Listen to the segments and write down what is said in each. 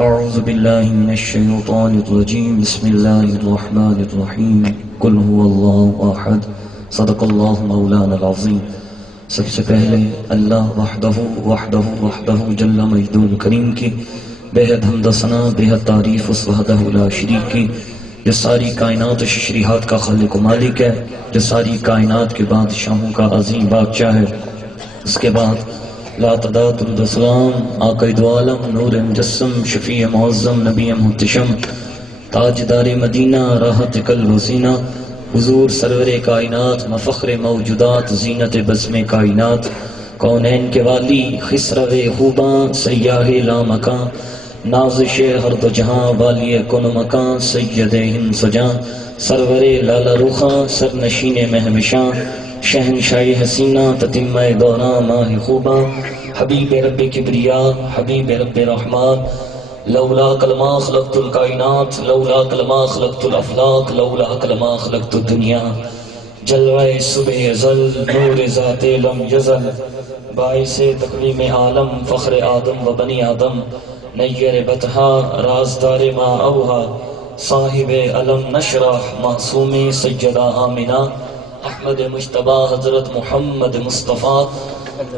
أعوذ بالله من الشيطان الرجيم بسم الله الرحمن الرحيم قل هو الله أحد صدق الله مولانا العظيم. سب سے پہلے اللہ وحدہ جل مجدہ الکریم کی بےحد حمد ثنا بےحد تعریف اس وحدہ لا شریک کی، جو ساری کائنات و تشریحات کا خالق و مالک ہے، جو ساری کائنات کے بادشاہوں کا عظیم بادشاہ ہے. اس کے بعد لا تعداد درود و سلام آقا دو عالم نور مجسم شفیع معظم نبی محتشم تاجدار مدینہ راحت قلب و سینہ حضور سرور کائنات مفخر موجودات زینت بزم کائنات کونین کے والی خسرو خوباں سیاہ لامکاں نازش ہر دو جہاں والی کن مکان سید ہند سجاں سرور لالا رخاں سرنشین مہوشاں شہنشاہ حسینہ تتمہ دوراں ماہ خوباں حبیب رب کبریا حبیب رب رحمان لولا کلمہ خلقت الکائنات لولا کلمہ خلقت الافلاق لولا کلمہ خلقت الدنیا جلوہ صبح ازل نور ذات لم یزل باعث تقویم عالم فخر آدم و بنی آدم نیر بطحا رازدار ما اوہا صاحب علم نشرح معصوم سیدہ آمنہ احمد مجتبی حضرت محمد مصطفیٰ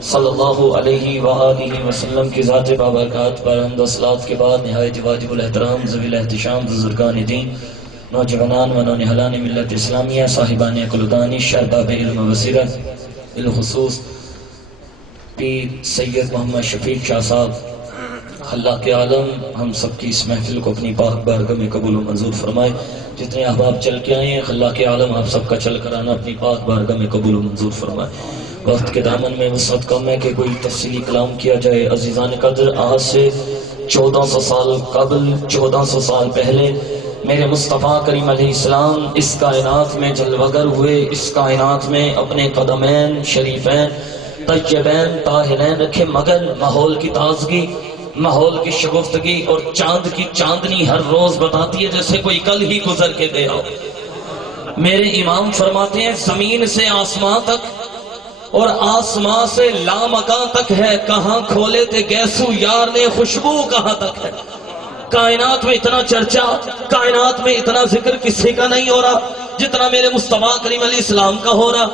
صلی اللہ علیہ وآلہ وسلم کی ذات بابرکات پر حمد و صلوات کے بعد نہایت واجب الاحترام ذوی الاحتشام بزرگان دین نوجوانان و نونہالان ملت اسلامیہ صاحبان عقل و دانش شرباب علم و بصیرت بالخصوص پیر سید محمد شفیق شاہ صاحب اللہ کے عالم ہم سب کی اس محفل کو اپنی پاک بارگاہ میں قبول و منظور فرمائے. جتنے احباب چل کے آئے ہیں اللہ کے عالم آپ سب کا چل کر آنا اپنی پاک بارگاہ میں قبول و منظور فرمائے. وقت کے دامن میں وسعت کم ہے کہ کوئی تفصیلی کلام کیا جائے. عزیزان قدر، آج سے 1400 سال قبل 1400 سال پہلے میرے مصطفیٰ کریم علیہ السلام اس کائنات میں جلوگر ہوئے. اس کائنات میں اپنے قدمین شریفین طیبین طاہرین رکھے، مگر ماحول کی تازگی، ماحول کی شگفتگی اور چاند کی چاندنی ہر روز بتاتی ہے جیسے کوئی کل ہی گزر کے گیا. میرے امام فرماتے ہیں زمین سے آسمان تک اور آسمان سے لامکاں تک ہے، کہاں کھولے تھے گیسو یار نے خوشبو کہاں تک ہے. کائنات میں اتنا چرچا، کائنات میں اتنا ذکر کسی کا نہیں ہو رہا جتنا میرے مصطفیٰ کریم علیہ السلام کا ہو رہا.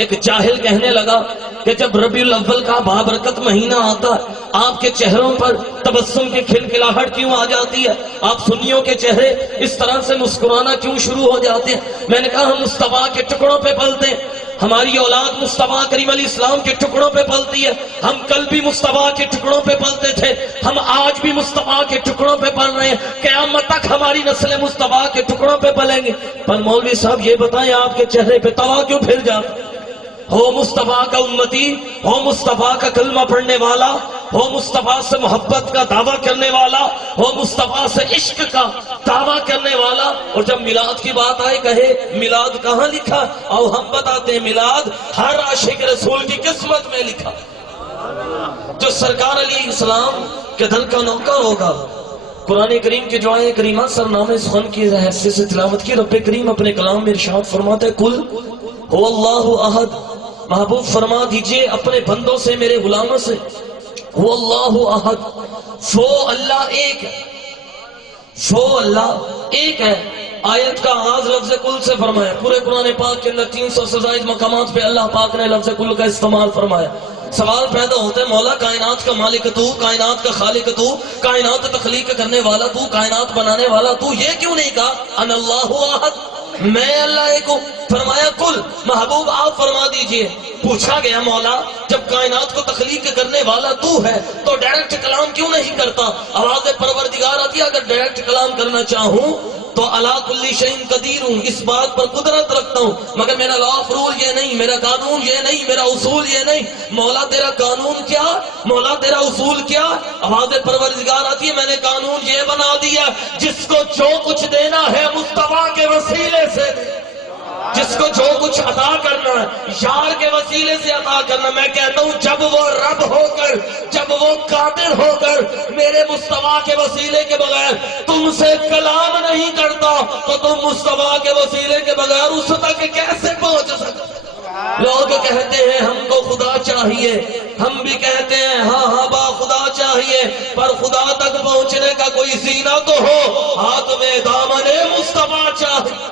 ایک جاہل کہنے لگا کہ جب ربیع الاول کا بابرکت مہینہ آتا ہے آپ کے چہروں پر تبسم کی کھلکھلاہٹ کیوں آ جاتی ہے؟ آپ سنیوں کے چہرے اس طرح سے مسکرانا کیوں شروع ہو جاتے ہیں؟ میں نے کہا ہم مصطفیٰ کے ٹکڑوں پہ پلتے ہیں، ہماری اولاد مصطفیٰ کریم علیہ السلام کے ٹکڑوں پہ پلتی ہے. ہم کل بھی مصطفیٰ کے ٹکڑوں پہ پلتے تھے، ہم آج بھی مصطفیٰ کے ٹکڑوں پہ پل رہے ہیں، قیامت تک ہماری نسل مصطفیٰ کے ٹکڑوں پہ پلیں گے. پر مولوی صاحب یہ بتائیں آپ کے چہرے پہ توا کیوں پھر جاتا؟ ہو مصطفیٰ کا امتی، ہو مصطفیٰ کا کلمہ پڑھنے والا، ہو مصطفیٰ سے محبت کا دعویٰ کرنے والا، ہو مصطفیٰ سے عشق کا دعویٰ کرنے والا، اور جب میلاد کی بات آئے کہے میلاد کہاں لکھا؟ اور ہم بتاتے ہیں میلاد ہر عاشق رسول کی قسمت میں لکھا. جو سرکار علیہ السلام کے دل کا نوکر ہوگا. قرآن کریم کے جو آئے کریمہ سرنامہ سخن کی حیثیت سے تلاوت کی. رب کریم اپنے کلام میں ارشاد فرماتا ہے کل هو اللہ احد. محبوب فرما دیجئے اپنے بندوں سے، میرے غلاموں سے، هو اللہ احد، وہ اللہ ایک ہے، وہ اللہ ایک ہے. آیت کا آغاز لفظ کل سے فرمایا. پورے قرآن پاک کے اندر 300 سے زائد مقامات پہ اللہ پاک نے لفظ کل کا استعمال فرمایا. سوال پیدا ہوتا ہے مولا کائنات کا مالک تو، کائنات کا خالق تو، کائنات تخلیق کرنے والا تو، کائنات بنانے والا تو، یہ کیوں نہیں کہا ان اللہ احد، میں اللہ ایک ہوں؟ فرمایا کل. محبوب آپ فرما دیجئے. پوچھا گیا مولا جب کائنات کو تخلیق کرنے والا تو ہے تو ڈائریکٹ کلام کیوں نہیں کرتا؟ آواز پروردگار آتی ہے اگر ڈائریکٹ کلام کرنا چاہوں تو علی کل شیء قدیر ہوں، اس بات پر قدرت رکھتا ہوں، مگر میرا لا آف رول یہ نہیں، میرا قانون یہ نہیں، میرا اصول یہ نہیں. مولا تیرا قانون کیا؟ مولا تیرا اصول کیا؟ آواز پروردگار آتی ہے میں نے قانون یہ بنا دیا جس کو جو کچھ دینا ہے مصطفیٰ کے وسیلے سے، جس کو جو کچھ عطا کرنا ہے یار کے وسیلے سے عطا کرنا. میں کہتا ہوں جب وہ رب ہو کر، جب وہ قادر ہو کر میرے مصطفیٰ کے وسیلے کے بغیر تم سے کلام نہیں کرتا تو تم مصطفیٰ کے وسیلے کے بغیر اس تک کیسے پہنچ سکتے؟ لوگ کہتے ہیں ہم کو خدا چاہیے، ہم بھی کہتے ہیں ہاں ہاں با خدا چاہیے، پر خدا تک پہنچنے کا کوئی زینہ تو ہو، ہاتھ میں دامن مصطفیٰ چاہیے۔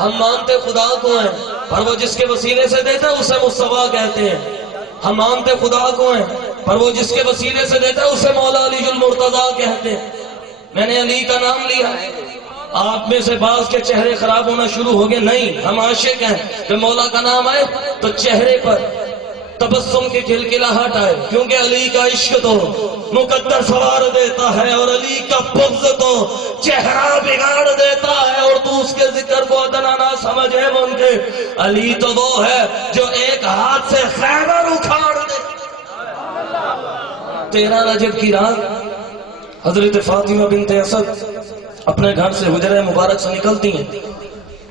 ہم مانتے خدا کو ہیں، پر وہ جس کے وسیلے سے دیتا ہے اسے مصطفیٰ کہتے ہیں۔ ہم مانتے خدا کو ہیں، پر وہ جس کے وسیلے سے دیتا ہے اسے مولا علی المرتضیٰ کہتے ہیں۔ میں نے علی کا نام لیا، آپ میں سے بعض کے چہرے خراب ہونا شروع ہو گئے، نہیں، ہم عاشق ہیں، جب مولا کا نام آئے تو چہرے پر تبسم کی کھلکھلاہٹ آئے، کیونکہ علی کا عشق تو مقدر سوار دیتا ہے، اور علی کا بغض تو چہرہ بگاڑ دیتا ہے، اور تو اس کے ذکر کو ادنا نہ سمجھے من کے۔ علی تو وہ ہے جو ایک ہاتھ سے خیبر اکھاڑ دے۔ 13 رجب کی رات حضرت فاطمہ بنت اسد اپنے گھر سے حجرہ مبارک سے نکلتی ہیں،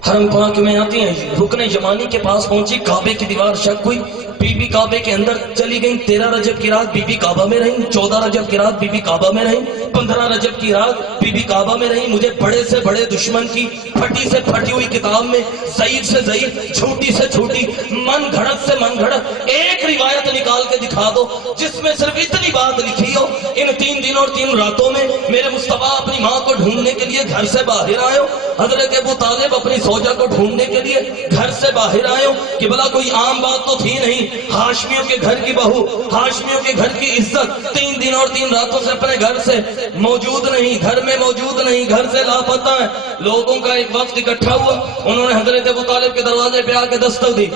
حرم پاک میں آتی ہیں، رکن یمانی کے پاس پہنچی، کعبے کی دیوار شک ہوئی، بی بی کعبے کے اندر چلی گئیں۔ 13 رجب کی رات بی بی کعبہ میں رہیں، 14 رجب کی رات بی بی کعبہ میں رہیں، 15 رجب کی رات بی بی کعبہ میں رہیں۔ مجھے بڑے سے بڑے دشمن کی پھٹی سے پھٹی ہوئی کتاب میں ضعیف سے ضعیف، جھوٹی سے جھوٹی، من گھڑت سے من گھڑت ایک روایت نکال کے دکھا دو جس میں صرف اتنی بات لکھی ہو، ان 3 دنوں اور 3 راتوں میں میرے مصطفیٰ اپنی ماں کو ڈھونڈنے کے لیے گھر سے باہر آئے ہو، حضرت ابو طالب اپنی زوجہ کو ڈھونڈنے کے لیے گھر سے باہر آئے ہو، کہ بلا کوئی عام بات تو تھی نہیں، ہاشمیوں کے گھر کی بہو، ہاشمیوں کے گھر کی عزت 3 دنوں اور 3 راتوں سے اپنے گھر سے موجود نہیں، گھر میں موجود نہیں، گھر سے لاپتہ ہے۔ لوگوں کا ایک وقت اکٹھا ہوا، انہوں نے حضرت ابو طالب کے دروازے پہ آ کے دستک دی،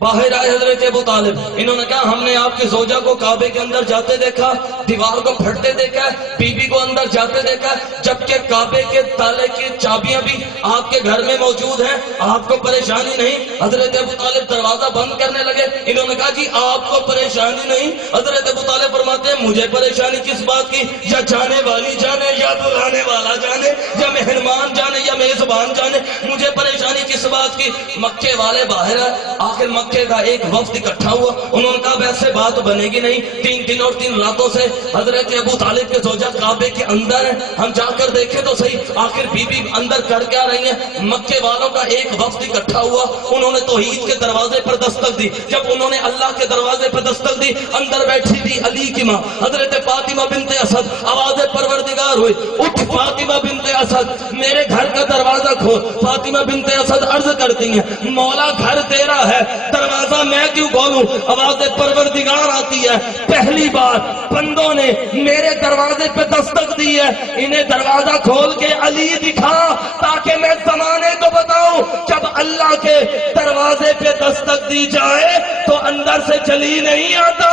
باہر آئے حضرت ابو طالب، انہوں نے کہا ہم نے آپ کی زوجہ کو کعبے کے اندر جاتے دیکھا، دیوار کو پھٹتے دیکھا، بی بی کو اندر جاتے دیکھا، جبکہ کعبے کے تالے کی چابیاں بھی آپ کے گھر میں موجود ہیں، آپ کو پریشانی نہیں۔ حضرت ابو طالب دروازہ بند کرنے لگے، انہوں نے کہا جی آپ کو پریشانی نہیں۔ حضرت ابو طالب فرماتے ہیں مجھے پریشانی کس بات کی؟ یا جانے والی جانے، یا بلانے والا جانے، یا مہمان جانے، یا میزبان جانے، مجھے پریشانی کس بات کی؟ مکے والے باہر آئے، آخر مکے کا ایک وفد اکٹھا ہوا، انہوں نے کہا ویسے بات بنے گی نہیں، 3 دن اور 3 راتوں سے حضرت ابو طالب کے زوجہ کعبے کے اندر ہیں، ہم جا کر دیکھیں تو صحیح آخر بی بی اندر کر کیا رہی ہیں۔ مکے والوں کا ایک وفد اکٹھا ہوا، انہوں نے توحید کے دروازے پر دستک دی، جب انہوں نے اللہ کے دروازے پر دستک دی، اندر بیٹھی تھی علی کی ماں حضرت فاطمہ بنت اسد، آواز پروردگار ہوئی، اٹھ فاطمہ بنت اسد میرے گھر کا دروازہ کھول۔ فاطمہ بنت اسد عرض کرتی ہیں مولا گھر تیرا ہے، دروازہ میں کیوں کھولوں؟ آواز پروردگار آتی ہے پہلی بار بندوں نے میرے دروازے پہ دستک دی ہے، انہیں دروازہ کھول کے علی دکھا تاکہ میں زمانے کو بتاؤں جب اللہ کے دروازے پہ دستک دی جائے تو اندر سے جلی نہیں آتا،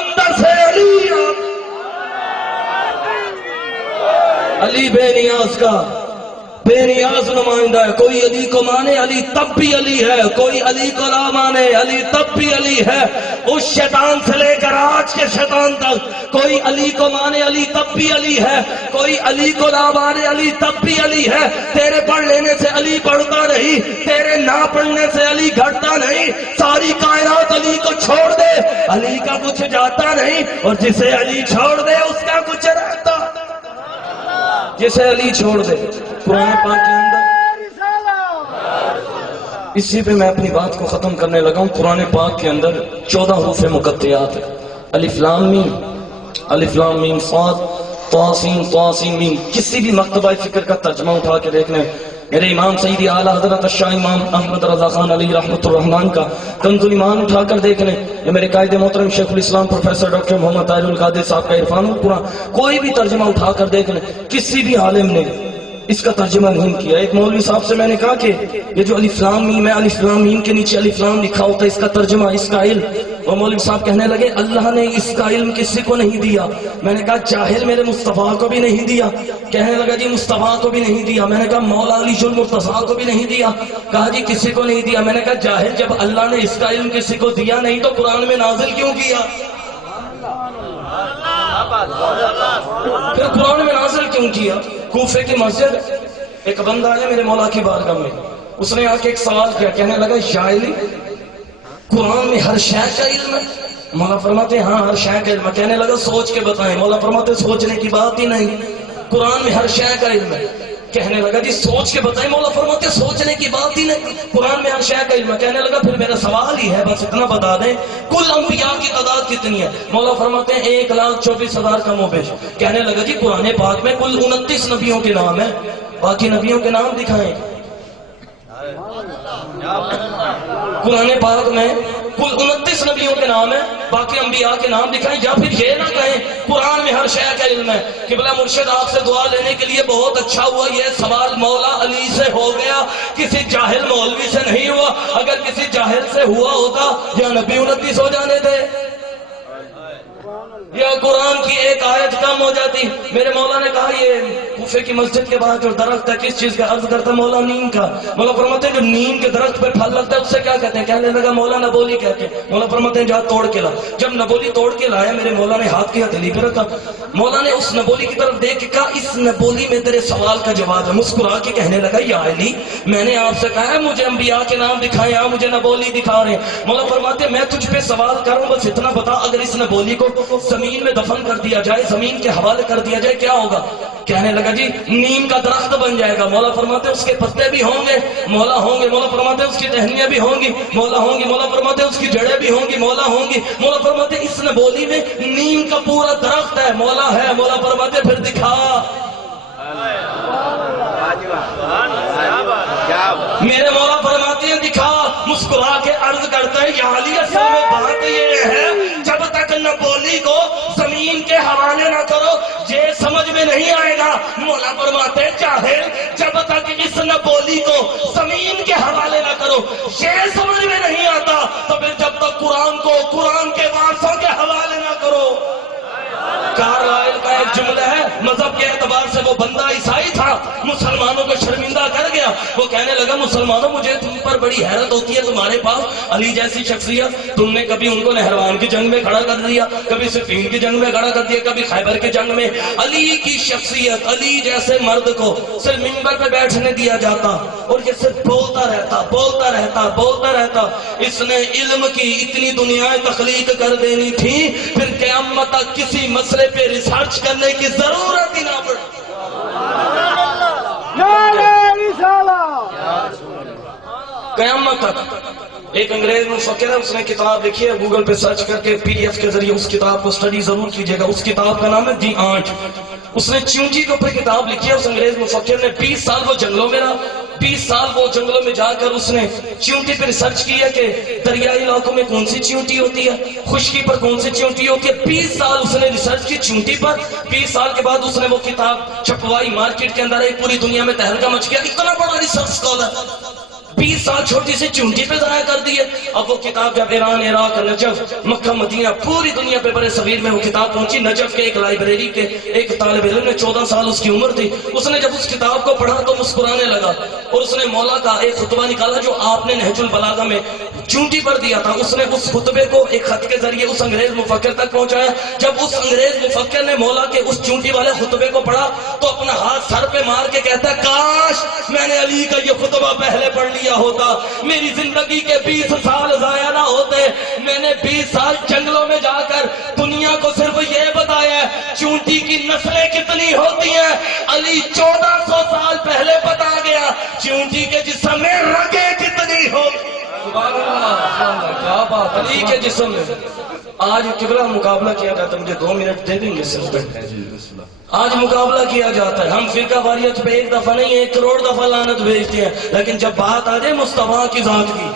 اندر سے علی آتا۔ علی بے نیاز کا بے نیاز نمائندہ ہے، کوئی علی کو مانے علی تب بھی علی ہے، کوئی علی کو نہ مانے علی تب بھی علی ہے، اس شیطان سے لے کر آج کے شیطان تک کوئی علی کو مانے علی تب بھی علی ہے، کوئی علی کو نہ مانے علی تب بھی علی ہے۔ تیرے پڑھ لینے سے علی بڑھتا نہیں، تیرے نہ پڑھنے سے علی گھٹتا نہیں، ساری کائنات علی کو چھوڑ دے علی کا کچھ جاتا نہیں، اور جسے علی چھوڑ دے اس کا کچھ رہتا، جسے علی چھوڑ دے۔ قرآن پاک کے اندر اسی پہ میں اپنی بات کو ختم کرنے لگا ہوں، قرآن پاک کے اندر 14 حروف مقطعات ہیں، الف لام میم، الف لام میم صاد طاسین طاسین میم۔ کسی بھی مکتبہ فکر کا ترجمہ اٹھا کے دیکھنے، میرے امام سیدی اعلیٰ حضرت الشاہ امام احمد رضا خان علی رحمۃ الرحمن کا کنز الایمان اٹھا کر دیکھنے، یا میرے قائد محترم شیخ الاسلام پروفیسر ڈاکٹر محمد طاہر القادری صاحب کا عرفان القرآن، کوئی بھی ترجمہ اٹھا کر دیکھنے، کسی بھی عالم نے اس کا ترجمہ نہیں کیا۔ ایک مولوی صاحب سے میں نے کہا کہ یہ جو الف لام میم ہے، الف لام میم کے نیچے الف لام لکھا ہوتا ہے، اس کا ترجمہ، اس کا علم۔ وہ مولوی صاحب کہنے لگے اللہ نے اس کا علم کسی کو نہیں دیا۔ میں نے کہا جاہل میرے مصطفیٰ کو بھی نہیں دیا۔ کہنے لگا جی مصطفیٰ کو بھی نہیں دیا۔ میں نے کہا مولا علی المرتضیٰ کو بھی نہیں دیا۔ کہا جی کسی کو نہیں دیا۔ میں نے کہا جاہل جب اللہ نے اس کا علم کسی کو دیا نہیں تو قرآن میں نازل کیوں کیا؟ پھر قرآن میں نازل کیوں کیا؟ کوفے کی مسجد ایک بندہ ہے میرے مولا کی بارگاہ میں، اس نے آ کے ایک سوال کیا، کہنے لگا یا علی قرآن میں ہر شے کا علم ہے؟ مولا فرماتے ہیں ہاں ہر شے کا علم ہے۔ کہنے لگا سوچ کے بتائیں۔ مولا فرماتے سوچنے کی بات ہی نہیں، قرآن میں ہر شے کا علم ہے۔ کہنے لگا جی سوچ کے بتائیں. مولا فرماتے سوچنے کی بات ہی نہیں, قرآن میں ہر شے کا علم ہے. کہنے لگا پھر میرا سوال ہی ہے, بس اتنا بتا دیں کل انبیاء کی تعداد کتنی ہے؟ مولا فرماتے ہیں 1,24,000 کم و بیش. کہنے لگا جی قرآن پاک میں کل 29 نبیوں کے نام ہیں, باقی نبیوں کے نام دکھائیں. قرآن پاک میں کل 29 نبیوں کے نام ہیں, باقی انبیاء کے نام دکھائیں. یا پھر یہ نہ کہیں قرآن میں ہر شے کا علم ہے. قبلہ مرشد آپ سے دعا لینے کے لیے بہت اچھا ہوا, یہ سوال مولا علی سے ہو گیا, کسی جاہل مولوی سے نہیں ہوا. اگر کسی جاہل سے ہوا ہوتا یا نبی 29 ہو جانے تھے یا قرآن کی ایک آیت کم ہو جاتی. میرے مولا نے کہا یہ کوفے کی مسجد کے باہر جو درخت ہے کس چیز کا؟ عرض کرتا مولا نیم کا. مولا فرماتے ہیں جو نیم کے درخت پہ پھل لگتا ہے اس سے کیا کہتے ہیں؟ کہنے لگا مولا نبولی کہتے ہیں. مولا فرماتے ہیں جا توڑ کے لا. جب نبولی توڑ کے لایا میرے مولا نے ہاتھ کی ہتھیلی پہ رکھا. مولا نے اس نبولی کی طرف دیکھ کے کہا اس نبولی میں تیرے سوال کا جواب ہے. مسکرا کے کہنے لگا یا علی میں نے آپ سے کہا ہے مجھے انبیاء کے نام دکھائیں, آپ مجھے نبولی دکھا رہے ہیں. مولا فرماتے ہیں میں تجھ پہ سوال کروں, بس اتنا بتا اگر اس نبولی کو زمین میں دفن کر دیا جائے, زمین کے حوالے کر دیا جائے, کیا ہوگا؟ کہنے لگا جی نیم کا درخت بن جائے گا. مولا فرماتے ہیں اس کے پتے بھی ہوں گے, مولا ہوں گے. مولا فرماتے ہیں اس کی ٹہنیاں بھی ہوں گی, مولا ہوں گی. مولا فرماتے ہیں اس کی جڑیں بھی ہوں گی, مولا ہوں گی. مولا فرماتے ہیں اس نبولی میں نیم کا پورا درخت ہے, مولا ہے. مولا فرماتے ہیں پھر دکھا. میرے مولا فرماتے ہیں دکھا. مسکرا کے عرض کرتا ہے یا علی اصل میں بات یہ ہے جب تک نبولی کو زمین کے حوالے نہ کرو یہ سمجھ میں نہیں آئے گا. مولا فرماتے ہیں جاہل جب تک اس نبولی کو زمین کے حوالے نہ کرو یہ سمجھ میں نہیں آتا تو پھر جب تک قرآن کو قرآن کے وارثوں کے حوالے نہ کرو. کارلائل کا ایک جملہ ہے, مذہب کے اعتبار سے وہ بندہ عیسائی تھا, مسلمانوں کو شرمندہ کر گیا. وہ کہنے لگا مسلمانوں مجھے تم پر بڑی حیرت ہوتی ہے, تمہارے پاس علی جیسی شخصیت, تم نے کبھی ان کو نہروان کی جنگ میں کھڑا کر دیا, کبھی صفین کی جنگ میں کھڑا کر دیا, کبھی خیبر کی جنگ میں. علی کی شخصیت, علی جیسے مرد کو صرف منبر پہ بیٹھنے دیا جاتا اور یہ صرف بولتا رہتا بولتا رہتا بولتا رہتا. اس نے علم کی اتنی دنیائیں تخلیق کر دینی تھی پھر قیامت تک کسی مسئلے پہ ریسرچ کرنے کی ضرورت ہی نہ پڑی. قیامت تک. ایک انگریز مفکر ہے, اس نے کتاب لکھی ہے, گوگل پہ سرچ کر کے PDF کے ذریعے اس کتاب کو سٹڈی ضرور کیجئے گا. اس کتاب کا نام ہے دی آنٹ. اس نے چونٹی کے اوپر کتاب لکھی ہے. اس انگریز مفکر نے 20 سال وہ جنگلوں میں رہا, 20 سال وہ جنگلوں میں جا کر اس نے چیونٹی پہ ریسرچ کی ہے کہ دریائی علاقوں میں کون سی چیونٹی ہوتی ہے, خشکی پر کون سی چیونٹی ہوتی ہے. 20 سال اس نے ریسرچ کی چیونٹی پر. 20 سال کے بعد اس نے وہ کتاب چھپوائی, مارکیٹ کے اندر ایک, پوری دنیا میں تہلکہ مچ گیا. اتنا بڑا ریسرچ اسکالر 20 سال چھوٹی سی چونٹی پہ ضائع کر دیے. اب وہ کتاب جب ایران, عراق, نجف, مکہ, مدینہ, پوری دنیا پہ بڑے صغیر میں وہ کتاب پہنچی. نجف کے ایک لائبریری کے ایک طالب علم نے 14 سال اس کی عمر تھی. اس نے جب اس کتاب کو پڑھا تو مسکرانے لگا اور اس نے مولا کا ایک خطبہ نکالا جو آپ نے نہج البلاغہ میں چونٹی پر دیا تھا. اس نے اس خطبے کو ایک خط کے ذریعے اس انگریز مفکر تک پہنچایا. جب اس انگریز مفکر نے مولا کے اس چونٹی والے خطبے کو پڑھا تو اپنا ہاتھ سر پہ مار کے کہتا ہے کاش میں نے علی کا یہ خطبہ پہلے پڑھ لیا ہوتا, میری زندگی کے 20 سال ضائع نہ ہوتے. میں نے 20 سال جنگلوں میں جا کر دنیا کو صرف یہ بتایا ہے چونٹی کی نسلیں کتنی ہوتی ہیں. علی 1400 سال پہلے بتا گیا چونٹی کے جسم میں رگیں کتنی ہوتی. سبحان اللہ, کیا بات. علی کے جسم میں آج قبلہ مقابلہ کیا جاتا ہے. مجھے 2 منٹ دے دیں گے صرف. آج مقابلہ کیا جاتا ہے. ہم فرقہ واریت پہ 1 دفعہ نہیں 1 کروڑ دفعہ لعنت بھیجتے ہیں, لیکن جب بات آ جائے مصطفیٰ کی ذات کی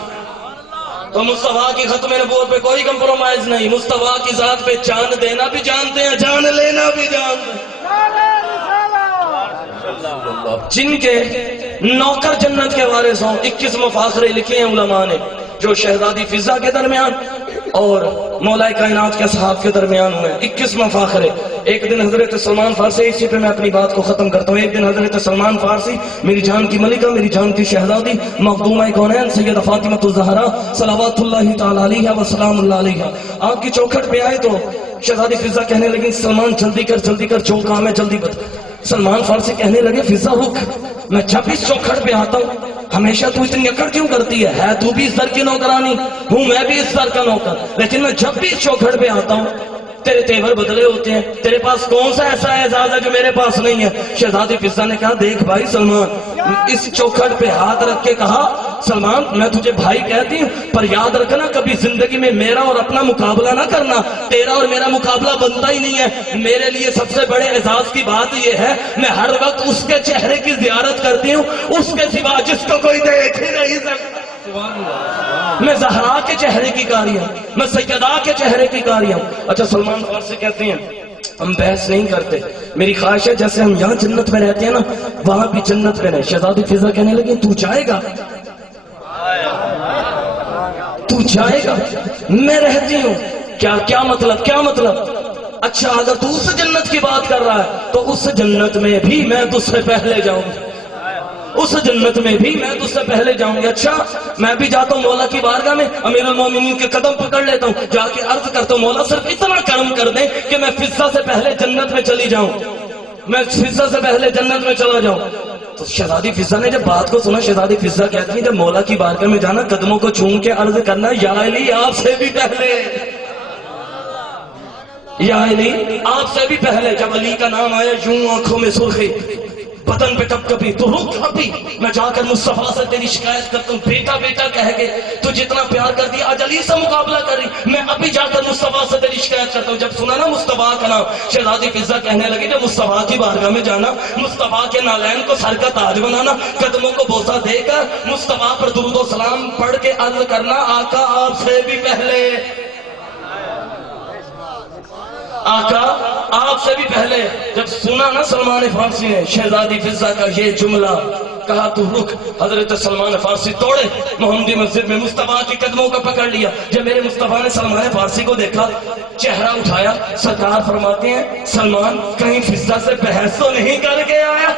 تو مصطفیٰ کی ختم نبوت پہ کوئی کمپرومائز نہیں. مصطفیٰ کی ذات پہ جان دینا بھی جانتے ہیں, جان لینا بھی جانتے ہیں. جن کے نوکر جنت کے وارث ہوں 21 مفاخرے لکھے ہیں علماء نے جو شہزادی فضہ کے درمیان اور مولا کائنات کے اصحاب کے درمیان ہوئے. 21 مفاخرے. ایک دن حضرت سلمان فارسی, اسی پہ میں اپنی بات کو ختم کرتا ہوں. ایک دن حضرت سلمان فارسی, میری جان کی ملکہ, میری جان کی شہزادی, مخدومہ کونین سیدہ فاطمہ الزہرا صلوات اللہ تعالی علیہ وسلام اللہ علیہ, آپ کی چوکھٹ پہ آئے تو شہزادی فضہ کہنے لگی سلمان جلدی کر جو کام ہے جلدی بتا. سلمان فارسی کہنے لگے فضہ رک, میں جب اس چوکھٹ پہ آتا ہوں ہمیشہ تو اتنی اکڑ کیوں کرتی ہے تو بھی اس در کی نوکرانی ہوں, میں بھی اس در کا نوکر, لیکن میں جب بھی اس چوکھٹ پہ آتا ہوں تیرے تیور بدلے ہوتے ہیں، تیرے پاس کون سا ایسا اعزاز ہے جو میرے پاس نہیں ہے؟ شہزادی فضہ نے کہا دیکھ بھائی سلمان، اس چوکھٹ پہ ہاتھ رکھ کے کہا سلمان میں تجھے بھائی کہتی ہوں، پر یاد رکھنا کبھی زندگی میں میرا اور اپنا مقابلہ نہ کرنا، تیرا اور میرا مقابلہ بنتا ہی نہیں ہے۔ میرے لیے سب سے بڑے اعزاز کی بات یہ ہے میں ہر وقت اس کے چہرے کی زیارت کرتی ہوں اس کے سوا جس کو کوئی دیکھ ہی نہیں سکتا۔ میں زہرا کے چہرے کی کاری ہوں، میں سیدہ کے چہرے کی کاری ہوں۔ اچھا سلمان فارسی کہتے ہیں ہم بحث نہیں کرتے، میری خواہش ہے جیسے ہم یہاں جنت میں رہتے ہیں نا وہاں بھی جنت میں رہے۔ شہزادی فضہ کہنے لگی تو جائے گا؟ تو جائے گا؟ میں رہتی ہوں۔ کیا مطلب؟ کیا مطلب؟ اچھا اگر تو اس جنت کی بات کر رہا ہے تو اس جنت میں بھی میں تجھ سے پہلے جاؤں گی، اس جنت میں بھی میں تجھ سے پہلے جاؤں گی۔ اچھا میں بھی جاتا ہوں مولا کی بارگاہ میں، امیر المومنین کے قدم پکڑ لیتا ہوں، جا کے عرض کرتا ہوں مولا صرف اتنا کرم کر دیں کہ میں فضہ سے پہلے جنت میں چلی جاؤں، میں فضہ سے پہلے جنت میں چلا جاؤں۔ تو شہزادی فضہ نے جب بات کو سنا، شہزادی فضہ کہتی ہیں جب مولا کی بارگاہ میں جانا قدموں کو چوم کے عرض کرنا یا علی آپ سے بھی پہلے، یا علی آپ سے بھی پہلے۔ جب علی کا نام آیا یوں آنکھوں میں سرخی، بدن پہ کب کبھی تو رک کبھی، میں جا کر مصطفیٰ سے تیری شکایت کرتا ہوں، بیٹا بیٹا کہہ کے تو جتنا پیار کر دیا آج علی سے مقابلہ کر رہی، میں ابھی جا کر مصطفیٰ سے تیری شکایت کرتا ہوں۔ جب سنا نا مصطفیٰ کا نام، شہزادی فضہ کہنے لگی جب مصطفیٰ کی بارگاہ میں جانا، مصطفیٰ کے نالین کو سر کا تاج بنانا، قدموں کو بوسہ دے کر مصطفیٰ پر درود و سلام پڑھ کے عرض کرنا آقا آپ سے بھی پہلے، آقا آپ سے بھی پہلے۔ جب سنا نا سلمان فارسی نے شہزادی فضہ کا یہ جملہ، کہا تو رک۔ حضرت سلمان فارسی توڑے محمدی مسجد میں مصطفیٰ کے قدموں کو پکڑ لیا۔ جب میرے مصطفیٰ نے سلمان فارسی کو دیکھا، چہرہ اٹھایا، سرکار فرماتے ہیں سلمان کہیں فضہ سے بحث تو نہیں کر کے آیا؟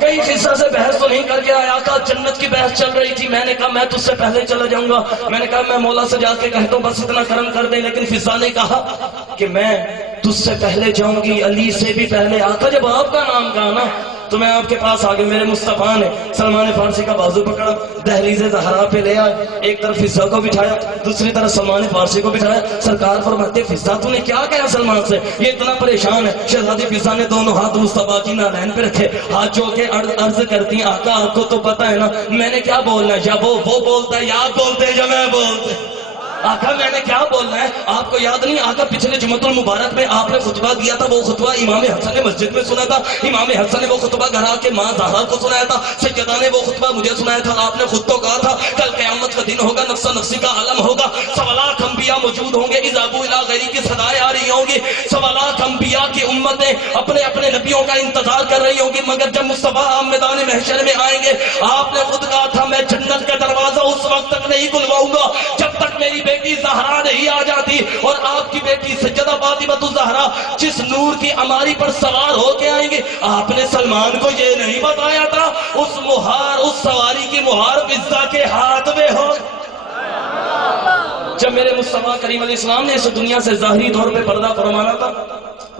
کئی فضہ سے بحث تو نہیں کر کے آیا؟ آقا جنت کی بحث چل رہی تھی، میں نے کہا میں تجھ سے پہلے چلا جاؤں گا، میں نے کہا میں مولا سے جا کے کہتا ہوں بس اتنا کرم کر دیں، لیکن فضہ نے کہا کہ میں تجھ سے پہلے جاؤں گی، علی سے بھی پہلے۔ آقا جب آپ کا نام کہا نا تو میں آپ کے پاس آگے، میرے مصطفیٰ نے سلمان فارسی کا بازو پکڑا، دہلیز زہرا پہ لے آئے، ایک طرف فضہ کو بٹھایا، دوسری طرف سلمان فارسی کو بٹھایا۔ سرکار فرماتے فضہ تو نے کیا کہا سلمان سے، یہ اتنا پریشان ہے؟ شہزادی فضہ نے دونوں ہاتھ مصطفیٰ کی نالین پہ رکھے، ہاتھ جو کے عرض کرتی ہیں آقا آپ کو تو پتا ہے نا میں نے کیا بولنا ہے، یا وہ بولتا ہے یا آپ بولتے ہیں یا میں بولتے۔ آقا میں نے کیا بولنا ہے آپ کو یاد نہیں؟ آقا پچھلے جمعۃ المبارک میں آپ نے خطبہ دیا تھا، وہ خطبہ امام حسن نے مسجد میں سنا تھا، امام حسن نے وہ خطبہ گھر آ کے ماں زہرا کو سنایا تھا، سیدہ نے وہ خطبہ مجھے سنایا تھا۔ آپ نے خود تو کہا تھا کل قیامت کا دن ہوگا، نفسا نفسی کا عالم ہوگا، 1.25 لاکھ انبیاء موجود ہوں گے، اذ ابو الی غیری کی صدائیں آ رہی ہوں گی، 1.25 لاکھ انبیاء کی امتیں اپنے اپنے نبیوں کا انتظار کر رہی ہوں گی، مگر جب مصطفیٰ میدان محشر میں آئیں گے آپ نے خود کہا تھا میں جنت کا دروازہ اس وقت تک نہیں کھلواؤں گا جب تک میری بیٹی زہرا نہیں آ جاتی، اور آپ کی بیٹی سیدہ فاطمہ الزہرا جس نور کی عماری پر سوار ہو کے آئیں گے، آپ نے سلمان کو یہ نہیں بتایا تھا اس مہار، اس سواری کی مہار فضہ کے ہاتھ میں ہو۔ جب میرے مصطفیٰ کریم علیہ السلام نے اس دنیا سے ظاہری طور پہ پردہ فرمانا تھا،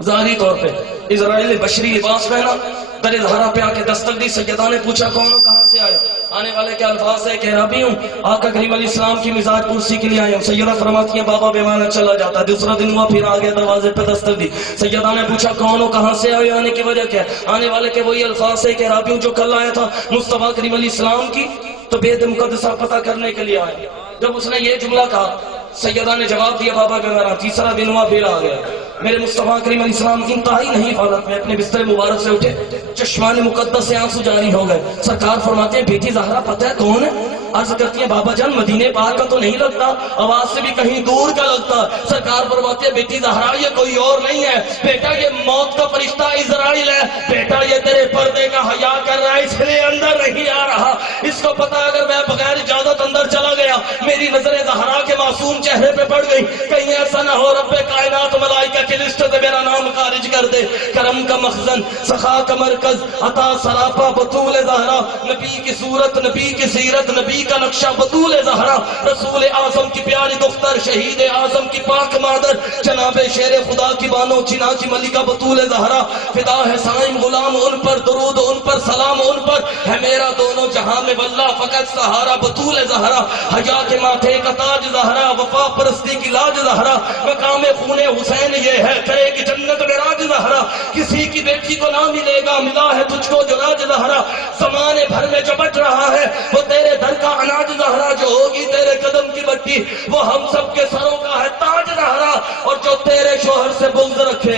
ظاہری طور پہ اسرائیل بشری لباس پہنا، در زہرا پہ آ کے دستک دی، سیدہ نے پوچھا کون ہو کہاں سے آئے؟ آنے والے کے الفاظ ہے کہ ربی ہوں، آقا کریم علیہ السلام کی مزاج پرسی کے لیے آئے ہوں۔ سیدہ فرماتی ہیں بابا بیمانہ چلا جاتا ہے، دوسرا دن ہوا پھر آگے دروازے پہ دستک دی، سیدہ نے پوچھا کون ہو کہاں سے آئے؟ آنے کی وجہ کیا؟ آنے والے کے وہی الفاظ ہے کہ ربی ہوں جو کل آیا تھا مصطفیٰ کریم علیہ السلام کی تو بیت مقدسہ پتہ کرنے کے لیے آئے۔ جب اس نے یہ جملہ کہا سیدہ نے جواب دیا بابا بیمارہ، تیسرا دن ہوا پھر آ گیا۔ میرے مصطفیٰ کریم علیہ السلام انتہائی نہیں حالت میں اپنے بستر مبارک سے اٹھے، چشمان مقدس سے آنسو جاری ہو گئے۔ سرکار فرماتے ہیں بیٹی زہرا پتہ ہے کون ہے؟ عرض کرتی ہیں بابا جان مدینے پاک کا تو نہیں لگتا، آواز سے بھی کہیں دور کا لگتا۔ سرکار فرماتے ہیں بیٹی زہرا یہ کوئی اور نہیں ہے بیٹا، یہ موت کا فرشتہ اسرائیل ہے بیٹا، یہ تیرے پردے کا حیا کر رہا ہے اس لیے اندر نہیں آ رہا، اس کو پتا اگر میں بغیر اجازت اندر چلا گیا میری نظر زہرا کے معصوم چہرے پہ پڑ گئی، کہیں ایسا نہ ہو رب کائنات ملائکہ کی لسٹ سے میرا نام خارج کر دے. کرم کا مخزن، سخا کا مرکز، عطا سراپا بطول زہرا، نبی کی صورت، نبی کی سیرت، نبی کا نقشہ بطول زہرا، رسول اعظم کی پیاری دختر، شہید اعظم کی پاک مادر، جناب شیر خدا کی بانو چنا کی ملکہ بطول زہرا. فدا ہے سائم غلام ان پر، درود ان پر، سلام ان پر، ہے میرا دونوں جہاں میں واللہ فقط سہارا بطول زہرا. حیا کے ماتھے کا تاج زہرا، وفا پرستی کی لاج زہرا، مقام خون حسین یہ ہے، کرے گی جنت میں راج زہرا. کسی کی بیٹی کو نہ ملے گا، ملا ہے تجھ کو جو راج زہرا. زمانے بھر میں جو بٹ رہا ہے وہ تیرے در کا اناج زہرا، جو ہوگی تیرے قدم کی بٹی وہ ہم سب کے سروں کا ہے تاج زہرا. اور جو تیرے شوہر سے بغض رکھے،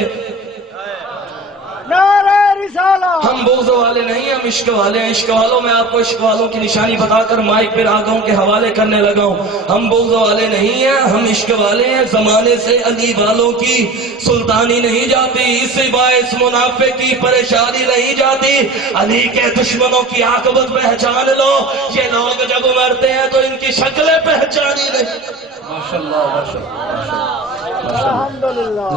نعرہ رسالہ. ہم بغض والے نہیں، ہم عشق والے ہیں. عشق والوں میں آپ کو عشق والوں کی نشانی بتا کر مائک پہ راگوں کے حوالے کرنے لگا ہوں. ہم بغض والے نہیں ہیں، ہم عشق والے ہیں. زمانے سے علی والوں کی سلطانی نہیں جاتی، اسی باعث منافع کی پریشانی نہیں جاتی. علی کے دشمنوں کی عاقبت پہچان لو، یہ لوگ جب مرتے ہیں تو ان کی شکلیں پہچانی نہیں. الحمدللہ.